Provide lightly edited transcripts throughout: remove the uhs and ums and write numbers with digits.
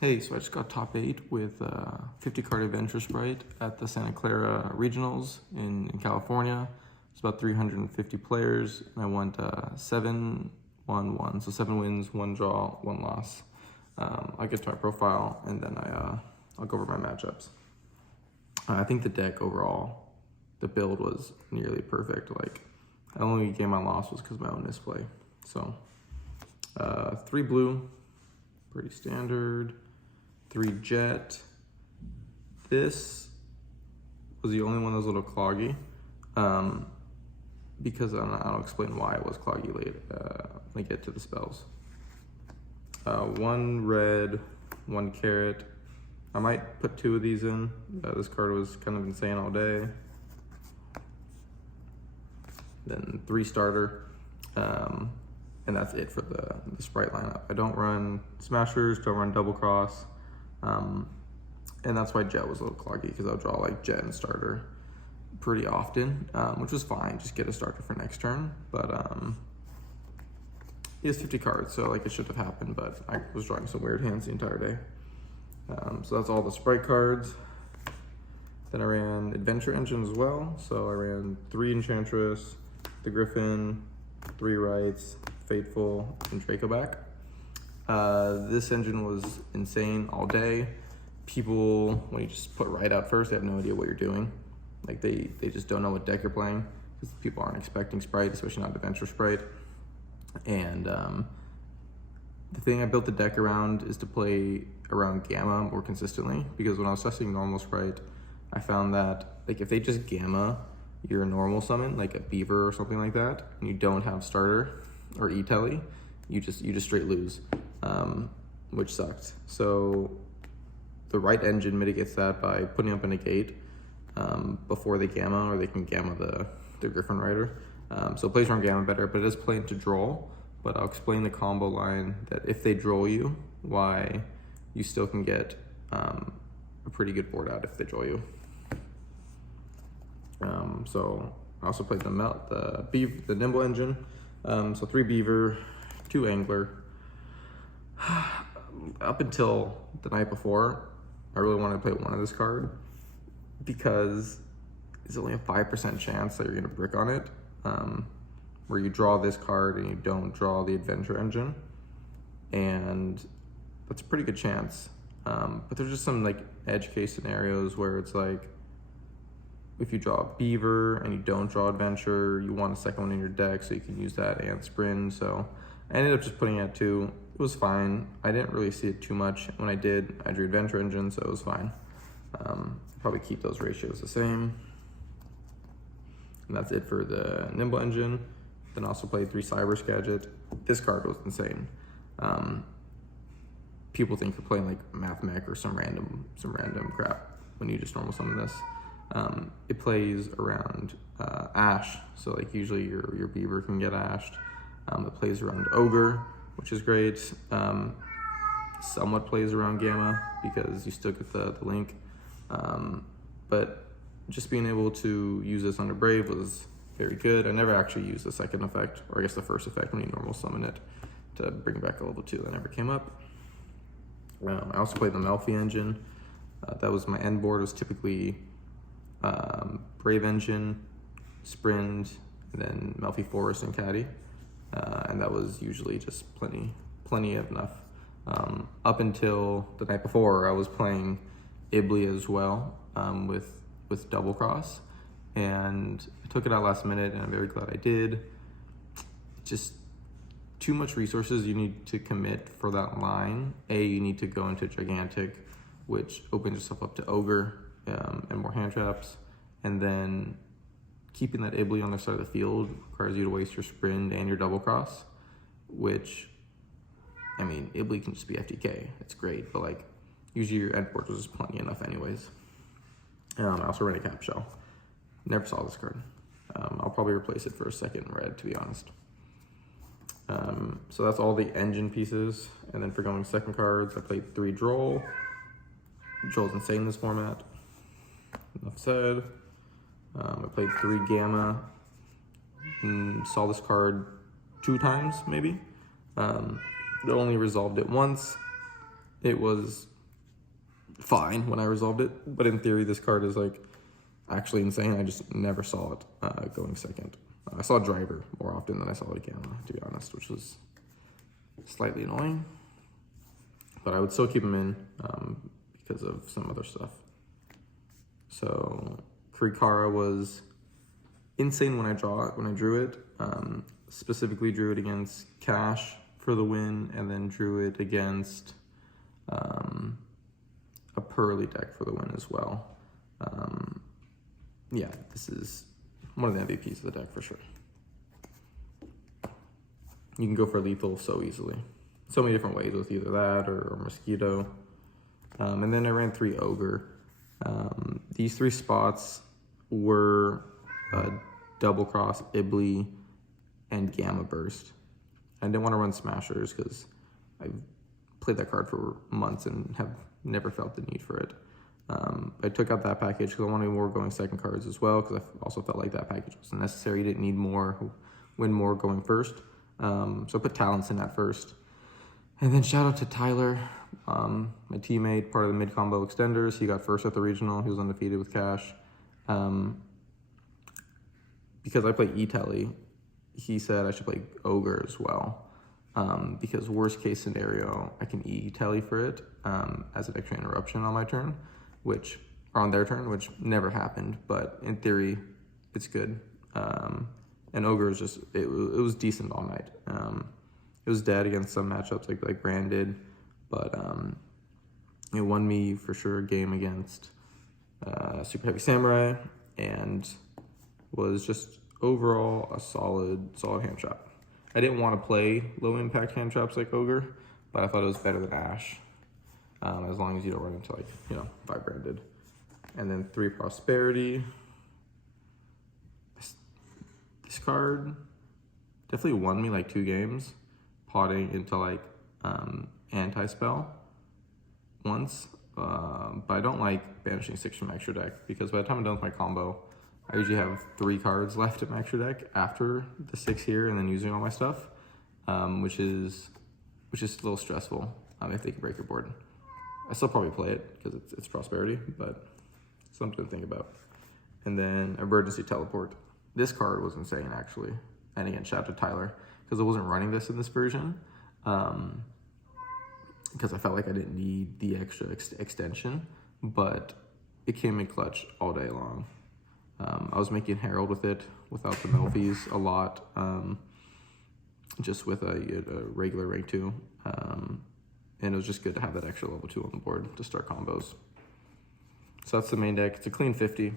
Hey, so I just got top 8 with 50 card adventure Spright at the Santa Clara Regionals in California. It's about 350 players, and I went 7-1-1, so 7 wins, 1 draw, 1 loss. I'll get to my profile, and then I'll go over my matchups. I think the deck overall, the build was nearly perfect. Like, the only game I lost was because of my own misplay. So, 3 blue, pretty standard. 3 jet. This was the only one that was a little cloggy, because I'll explain why it was cloggy later when I get to the spells. 1 red, 1 carrot. I might put 2 of these in. This card was kind of insane all day. Then 3 starter, and that's it for the Spright lineup. I don't run smashers, don't run double cross. And that's why jet was a little cloggy, because I'll draw like jet and starter pretty often, which was fine. Just get a starter for next turn. But he has 50 cards, so like it should have happened, but I was drawing some weird hands the entire day. So that's all the Spright cards. Then I ran Adventure Engine as well. So I ran 3 Enchantress, the Griffin, 3 Rights, Fateful, and Draco back. This engine was insane all day. People, when you just put right out first, they have no idea what you're doing. Like they just don't know what deck you're playing, because people aren't expecting Spright, especially not Adventure Spright. And the thing I built the deck around is to play around Gamma more consistently, because when I was testing normal Spright, I found that like if they just Gamma your normal summon, like a Beaver or something like that, and you don't have starter or E-Telly, you just straight lose, which sucked. So the right engine mitigates that by putting up a negate before they Gamma, or they can Gamma the Griffin Rider. So it plays around Gamma better, but it is playing to draw. But I'll explain the combo line that if they draw you, why you still can get a pretty good board out if they draw you. So I also played the Nimble engine. So 3 Beaver, 2 Angler. Up until the night before, I really wanted to play 1 of this card, because there's only a 5% chance that you're gonna brick on it, where you draw this card and you don't draw the Adventure Engine, and that's a pretty good chance. But there's just some like edge case scenarios where it's like, if you draw a Beaver and you don't draw Adventure, you want a second one in your deck so you can use that and Sprint. So I ended up just putting it at 2. It was fine. I didn't really see it too much. When I did, I drew Adventure Engine, so it was fine. Probably keep those ratios the same. And that's it for the Nimble engine. Then also played 3 Cyber Skagit. This card was insane. People think you're playing like Math Mech or some random crap when you just normal summon this. It plays around Ash, so like usually your Beaver can get ashed. It plays around Ogre, which is great. Somewhat plays around Gamma, because you still get the link. But just being able to use this under Brave was very good. I never actually used the second effect, or I guess the first effect when you normal summon it to bring back a level 2. That never came up. I also played the Melfi engine. That was my end board. It was typically Brave Engine, Sprint, and then Melfi Forest and Caddy. And that was usually just plenty of enough. Up until the night before, I was playing Ibli as well, with Double Cross, and I took it out last minute, and I'm very glad I did. Just too much resources you need to commit for that line. You need to go into Gigantic, which opens yourself up to Ogre and more hand traps, and then keeping that Ibli on the side of the field requires you to waste your Sprint and your Double Cross, which, I mean, Ibli can just be FTK. It's great, but like, usually your end board was just plenty enough anyways. I also ran a Cap Shell. Never saw this card. I'll probably replace it for a second red, to be honest. So that's all the engine pieces. And then for going second cards, I played 3 Droll. Droll's insane in this format. Enough said. I played 3 Gamma. Saw this card 2 times, maybe. It only resolved it once. it was fine when I resolved it, but in theory, this card is like actually insane. I just never saw it going second. I saw Driver more often than I saw Gamma, to be honest, which was slightly annoying. But I would still keep him in because of some other stuff. So Krikara was insane when I drew it. Specifically drew it against Cash for the win, and then drew it against a Pearly deck for the win as well. Yeah, this is one of the MVPs of the deck for sure. You can go for lethal so easily. So many different ways with either that or Mosquito. And then I ran 3 Ogre. These 3 spots were Double Cross, Ibly, and Gamma Burst. I didn't want to run Smashers because I've played that card for months and have never felt the need for it. I took out that package because I wanted more going second cards as well, because I also felt like that package wasn't necessary. You didn't need more, win more going first. So I put Talents in at first. And then shout out to Tyler, my teammate, part of the mid-combo extenders. He got first at the regional. He was undefeated with Cash. Because I play E-Telly, he said I should play Ogre as well. Because worst case scenario, I can E-Telly for it as an extra interruption on my turn, or on their turn, which never happened, but in theory, it's good. And Ogre is just, it was decent all night. It was dead against some matchups like Branded, but it won me for sure a game against Super Heavy Samurai, and was just overall a solid hand trap. I didn't want to play low impact hand traps like Ogre, but I thought it was better than Ash, as long as you don't run into 5 Branded. And then 3 Prosperity. This card definitely won me 2 games, potting into anti-spell once, but I don't like banishing 6 from extra deck, because by the time I'm done with my combo, I usually have 3 cards left in my extra deck after the 6 here, and then using all my stuff, which is a little stressful if they can break your board. I still probably play it because it's Prosperity, but something to think about. And then Emergency Teleport. This card was insane, actually. And again, shout out to Tyler, because I wasn't running this in this version, because I felt like I didn't need the extra extension, but it came in clutch all day long. I was making Herald with it without the Melfies a lot, just with a regular rank 2. And it was just good to have that extra level 2 on the board to start combos. So that's the main deck. It's a clean 50.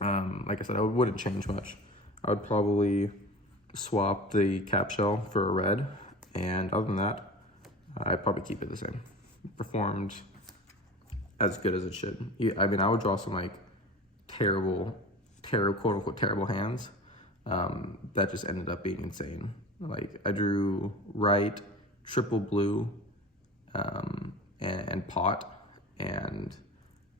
Like I said, I wouldn't change much. I would probably swap the cap shell for a red, and other than that, I'd probably keep it the same. Performed as good as it should. I mean, I would draw some terrible, quote unquote terrible hands that just ended up being insane. I drew right, triple blue, and pot, and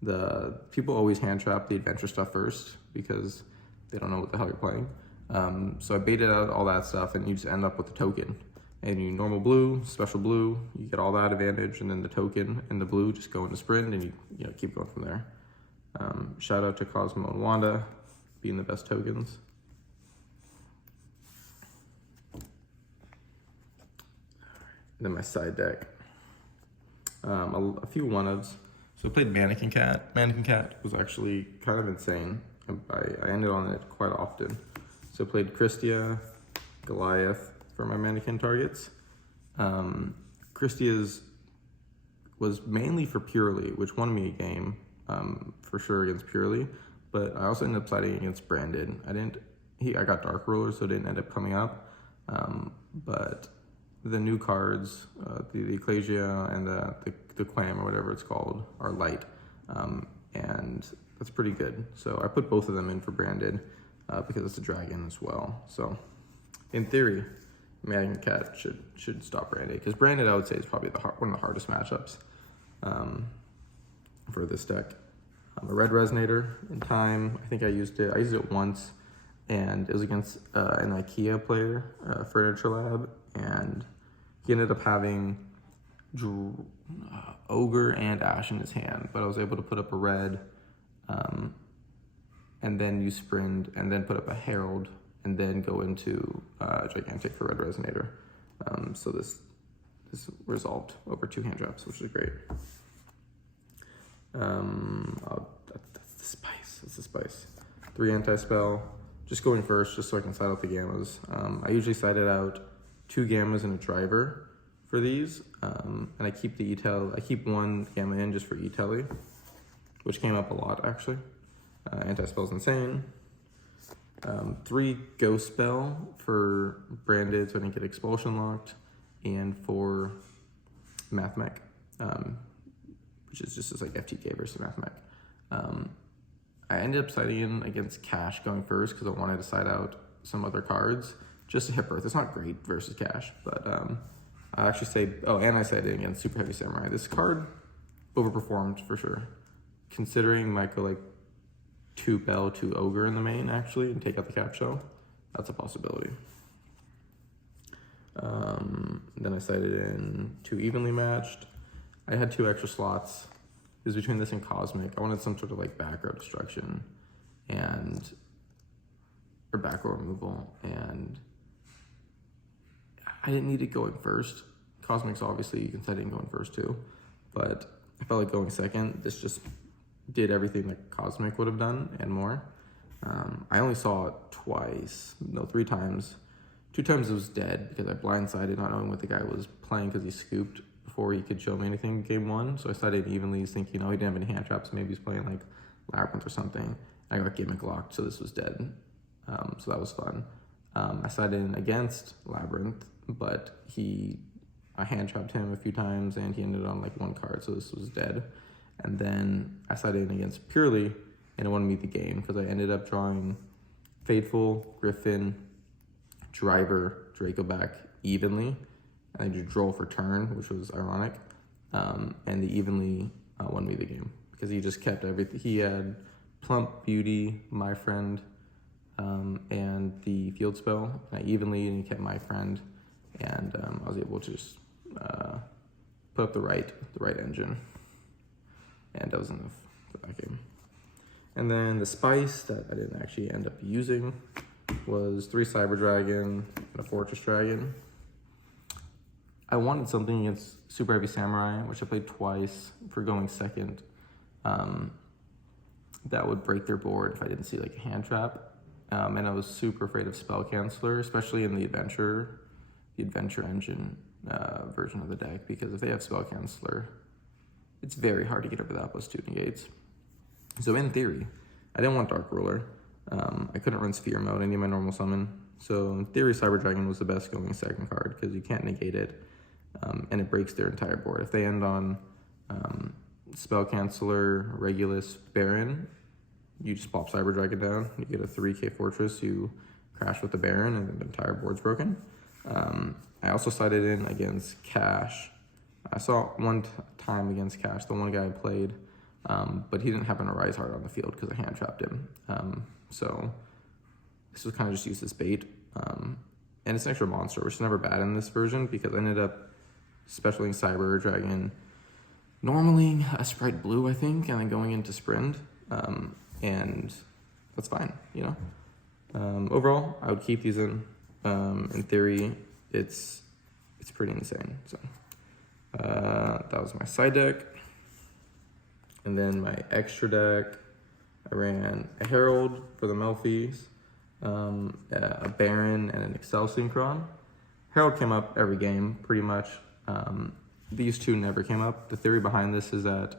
the people always hand trap the adventure stuff first because they don't know what the hell you're playing. So I baited out all that stuff, and you just end up with the token. And you normal blue, special blue, you get all that advantage, and then the token and the blue just go into sprint, and you keep going from there. Shout out to Cosmo and Wanda being the best tokens. Then my side deck. A few one-ofs. So I played Mannequin Cat. Mannequin Cat was actually kind of insane. I ended on it quite often. So I played Christia, Goliath for my mannequin targets. Christia's was mainly for Purely, which won me a game for sure against Purely, but I also ended up siding against Branded. I got Dark Ruler, so it didn't end up coming up. But the new cards, the Ecclesia and the Quam or whatever it's called, are light, and that's pretty good. So I put both of them in for Branded because it's a dragon as well. So in theory, Mannequin Cat should stop Branded, because Branded, I would say, is probably one of the hardest matchups for this deck. A red Resonator in time. I think I used it once, and it was against an IKEA player, Furniture Lab, and he ended up having Ogre and Ash in his hand, but I was able to put up a red, and then use Sprint, and then put up a Herald, and then go into Gigantic for red Resonator. So this resolved over 2 hand drops, which is great. That's the spice. That's the spice. 3 anti-spell. Just going first, just so I can side out the gammas. I usually sided out 2 gammas and a driver for these, and I keep the E-Tel. I keep 1 gamma in just for E-Telly, which came up a lot actually. Anti-spell's insane. 3 Ghost Spell for branded, so I didn't get expulsion locked, and 4 Math Mech, which is just as like FTK versus Math Mech. I ended up siding in against Cash going first because I wanted to side out some other cards just to hit Birth. It's not great versus Cash, but I actually say, and I sided in against Super Heavy Samurai. This card overperformed for sure, considering might go like 2 Bell, 2 Ogre in the main actually, and take out the Cap Shell. That's a possibility. Then I sided in 2 evenly matched. I had 2 extra slots. It was between this and Cosmic. I wanted some sort of like back row destruction or back row removal, and I didn't need it going first. Cosmic's obviously, you can side in going first too, but I felt like going second. This just did everything that Cosmic would have done and more. I only saw it 3 times. 2 times it was dead because I blindsided not knowing what the guy was playing because he scooped before he could show me anything game 1. So I sided evenly thinking, he didn't have any hand traps. Maybe he's playing like Labyrinth or something. I got gimmick locked, so this was dead. So that was fun. I sided in against Labyrinth, but I hand trapped him a few times and he ended on like 1 card, so this was dead. And then I sided in against Purely, and it won me the game because I ended up drawing Fateful, Griffin, Driver, Draco back evenly. I drew Droll for turn, which was ironic. And the evenly won me the game because he just kept everything. He had Plump, Beauty, My Friend, and the Field Spell. And I evenly, and he kept My Friend, and I was able to just put up the right engine, and that was enough for that game. And then the spice that I didn't actually end up using was 3 Cyber Dragon and a Fortress Dragon. I wanted something against Super Heavy Samurai, which I played twice for going second. That would break their board if I didn't see like a hand trap. And I was super afraid of Spell Canceller, especially in the adventure engine version of the deck, because if they have Spell Canceller, it's very hard to get over that plus 2 negates. So in theory, I didn't want Dark Ruler. I couldn't run Sphere mode, I need my normal summon. So in theory, Cyber Dragon was the best going second card because you can't negate it, and it breaks their entire board. If they end on Spell Canceller, Regulus, Baron, you just pop Cyber Dragon down, you get a 3k Fortress, you crash with the Baron, and the entire board's broken. I also sided in against Cash. I saw one time against Cash, the one guy I played, but he didn't happen to rise hard on the field because I hand trapped him. So this was kind of just used as bait. And it's an extra monster, which is never bad in this version because I ended up specialing Cyber Dragon, normaling a Spright Blue, I think, and then going into Sprint. And that's fine, Overall, I would keep these in. In theory, it's pretty insane. So that was my side deck. And then my extra deck, I ran a Herald for the Melfies, a Baron, and an Excel Synchron. Herald came up every game, pretty much. These 2 never came up. The theory behind this is that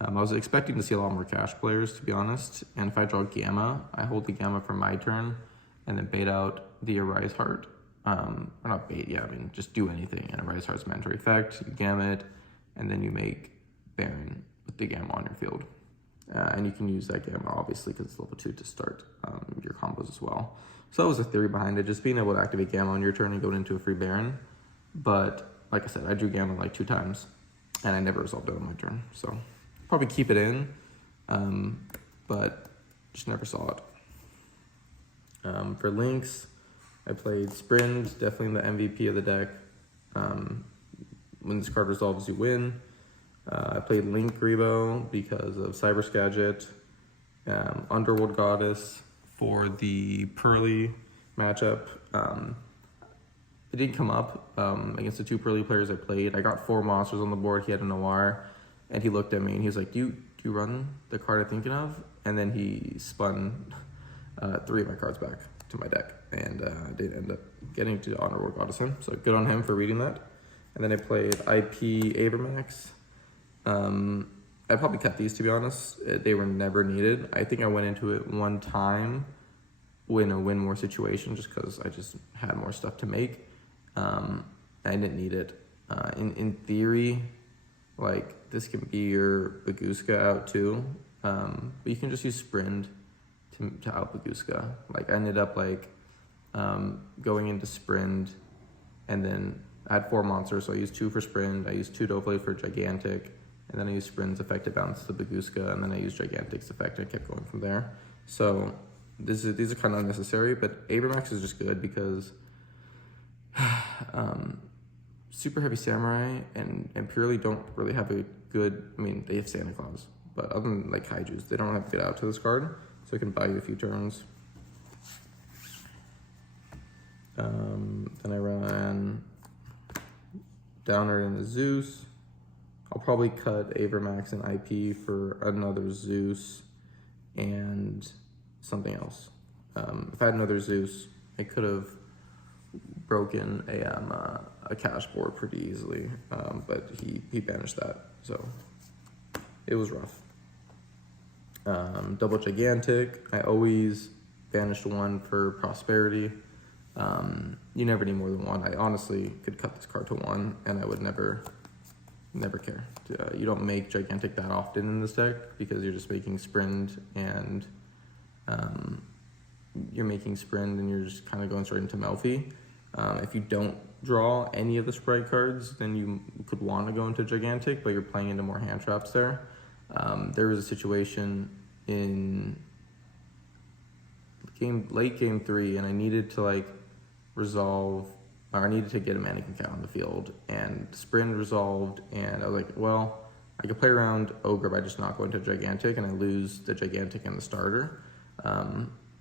I was expecting to see a lot more Cash players, to be honest. And if I draw Gamma, I hold the Gamma for my turn, and then bait out the Arise Heart. Or not bait, just do anything. And Arise Heart's mandatory effect, you Gamma it, and then you make Baron with the Gamma on your field. And you can use that Gamma, obviously, because it's level 2 to start your combos as well. So that was the theory behind it, just being able to activate Gamma on your turn and go into a free Baron. But, like I said, I drew Gamma like 2 times, and I never resolved it on my turn. So, probably keep it in, but just never saw it. For links, I played Sprint, definitely the MVP of the deck. when this card resolves, you win. I played Link Grebo because of Cyber Skagit, Underworld Goddess for the Pearly matchup. It didn't come up against the 2 Pearly players I played. I got 4 monsters on the board. He had a Noir, and he looked at me and he was like, do you run the card I'm thinking of? And then he spun 3 of my cards back to my deck, and I did end up getting to Underworld Goddess him. So good on him for reading that. And then I played IP Avermax. I probably cut these, to be honest. They were never needed. I think I went into it one time in a win more situation just because I just had more stuff to make. I didn't need it. In theory, like, this can be your Baguska out too, but you can just use Sprint to out Baguska. Like, I ended up like going into Sprint, and then I had 4 monsters, so I used 2 for Sprint, I used 2 Doflate for Gigantic, and then I used Sprint's effect to bounce the Baguska, and then I used Gigantic's effect, and I kept going from there. So these are kind of unnecessary, but Avermax is just good because Super Heavy Samurai and Purely don't really have a good, I mean, they have Santa Claus, but other than like Kaijus, they don't have to get out to this card, so it can buy you a few turns. Then I ran Downer and a Zeus. I'll probably cut Avermax and IP for another Zeus and something else. If I had another Zeus, I could have broken a cash board pretty easily, but he banished that, so it was rough. Double Gigantic, I always banished 1 for Prosperity. You never need more than 1. I honestly could cut this card to 1, and I would never care. You don't make Gigantic that often in this deck because you're just making Sprint, and you're just kind of going straight into Melfi. If you don't draw any of the Spright cards, then you could want to go into Gigantic, but you're playing into more hand traps there. There was a situation in late game 3, and I needed to like resolve, or I needed to get a Mannequin Cat on the field, and Sprint resolved, and I was like, well, I could play around Ogre by just not going to Gigantic, and I lose the Gigantic and the starter.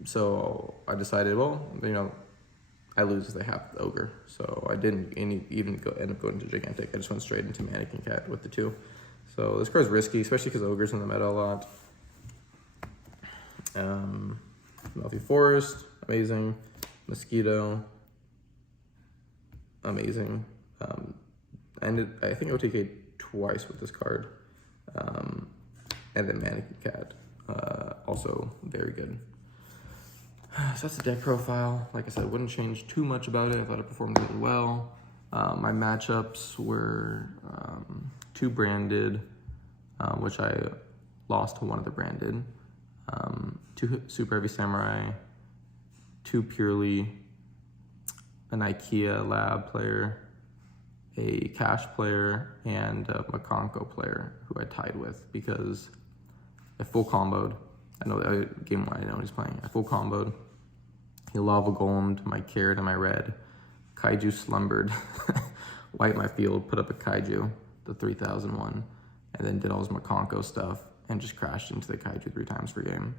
So I decided, well, I lose if they have the Ogre. So I didn't even end up going to Gigantic. I just went straight into Mannequin Cat with the 2. So this card's risky, especially because Ogre's in the meta a lot. Melfi Forest, amazing. Mosquito, amazing. I think OTK twice with this card. And then Mannequin Cat, also very good. So that's the deck profile. Like I said, I wouldn't change too much about it. I thought it performed really well. My matchups were 2 branded, which I lost to 1 of the branded. 2 Super Heavy Samurai, 2 Purely, an IKEA Lab player, a Cash player, and a Makonko player who I tied with because I full comboed. I know game 1, I know what he's playing. I full comboed. He Lava Golemed my Carrot and my Red. Kaiju slumbered. Wiped my field, put up a Kaiju, the 3001, and then did all his Makonko stuff and just crashed into the Kaiju 3 times per game.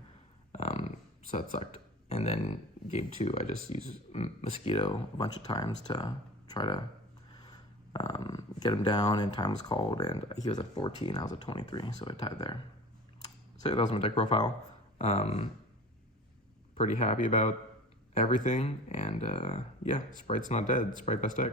So that sucked. And then game 2, I just used Mosquito a bunch of times to try to get him down, and time was called, and he was at 14, I was at 23, so I tied there. So that was my deck profile. Pretty happy about everything, and yeah, Sprite's not dead. Spright best deck.